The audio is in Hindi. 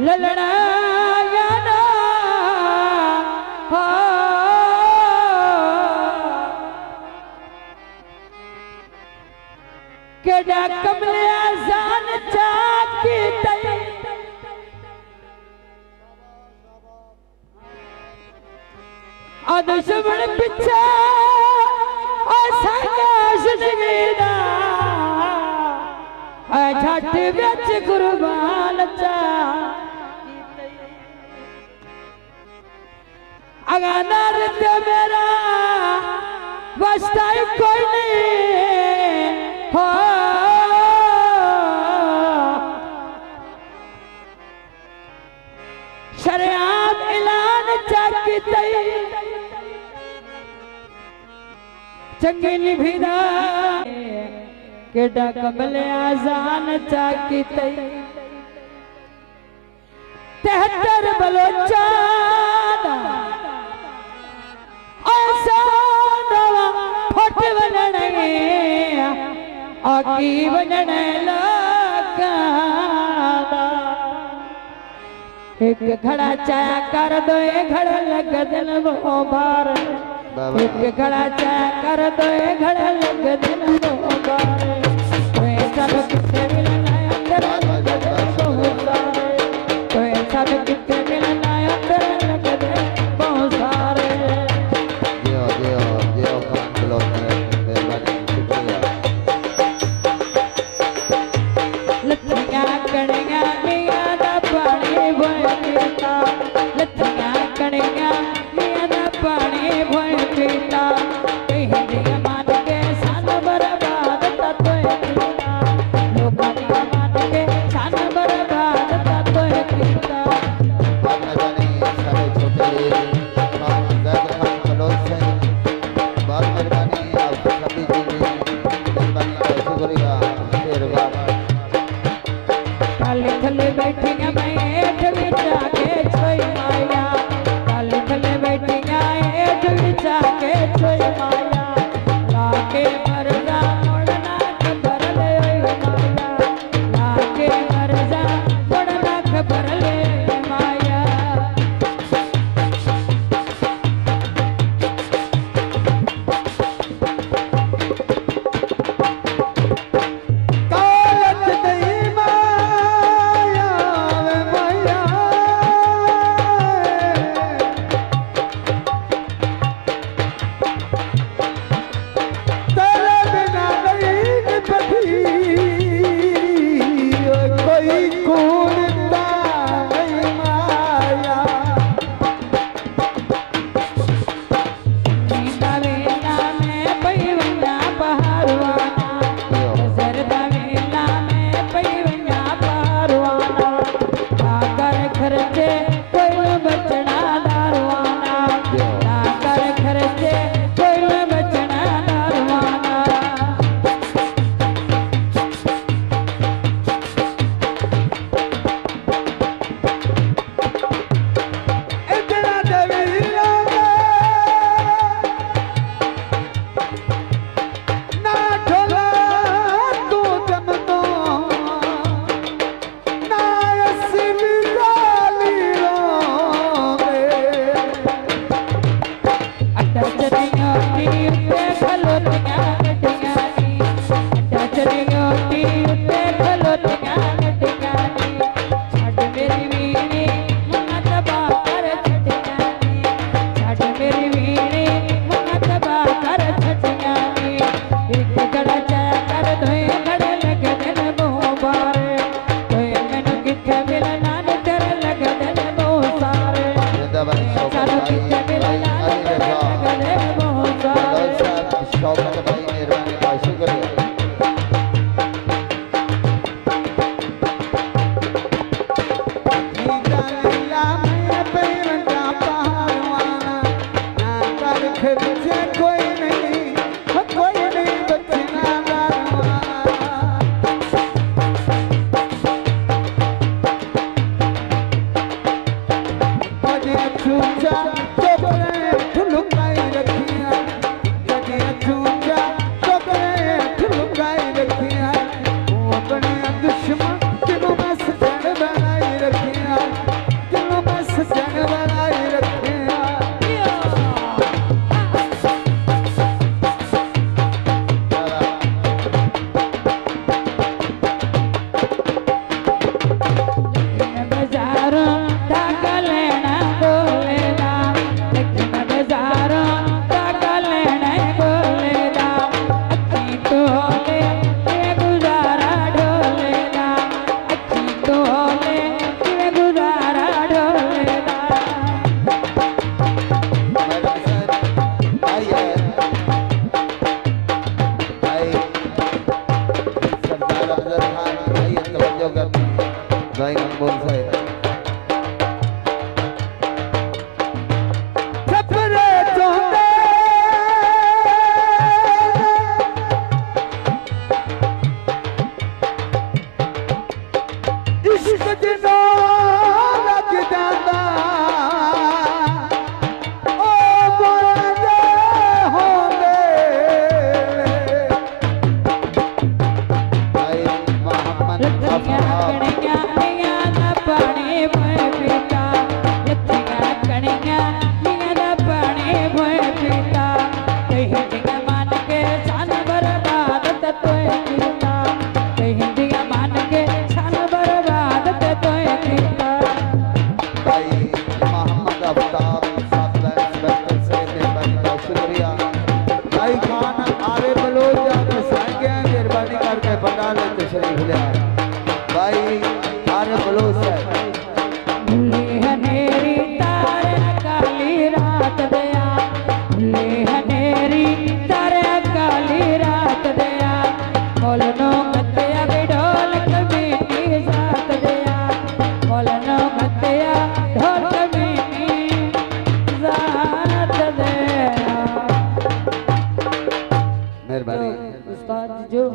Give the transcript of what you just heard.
ललड़ाया ना केड़ा कमले आसान चाकी तई दुश्मन पिछे जिंदगीदा झट बिच कुर्बान चा अगर मेरा बसता कोई नहीं हो शरियात ऐलान चाकी तई चंगी निभिदा केड़ा कमले आजान चाकी तई 73 बलोचान आसानवा फट वनणे आकी वनणे लगा एक घड़ा चाया कर दो घड़ा लग दिल वो बार एक घड़ा चाया कर दो घड़ा लग दिल वो बार सब कितने मिलना अंदर लग दिल बहुत सारे सब कितने मिलना अंदर लग दिल बहुत सारे लत्तियां कड़ियां मियां दा पानी भरता लत्तियां कड़ियां मियां दा पानी भरता कहीं मान के सन बर्बाद ततोय कीता लोकां दी मान के सन बर्बाद ततोय कीता बागमनी सारे छोटे जैद खान बलोच से बहुत मेहरबानी आप सभी की मेहरबानी का शुक्रिया शेरवान काले थले बैठ भाई अनमोल साहब छपरे चोंदे इश्क जिनो लग जांदा ओ बोलदे होंदे भाई मोहम्मद लत्तियां अफराब कणियां लियां दा पानी मैं पीता लत्तियां कणियां लियां दा पानी मैं पीता कहीं दिया मान के सन बर्बाद ते तोय कीता कहीं दिया मान के सन बर्बाद ते तोय कीता भाई मोहम्मद अफताब साहब इंस्पेक्टर से मेहरबानी का शुक्रिया भाई खान आरे बलोच जाके सागे मेहरबानी करके बता ले तशरीफ ले आए भाई आरे बलोच साहब भूली हनेरी तारे काली रात दया भूली हनेरी तारे काली रात दया मोलनो कत्या बिढोल कमीनी जात दया मोलनो कत्या ढोल कमीनी जात दया मेहरबानी उस्ताद जो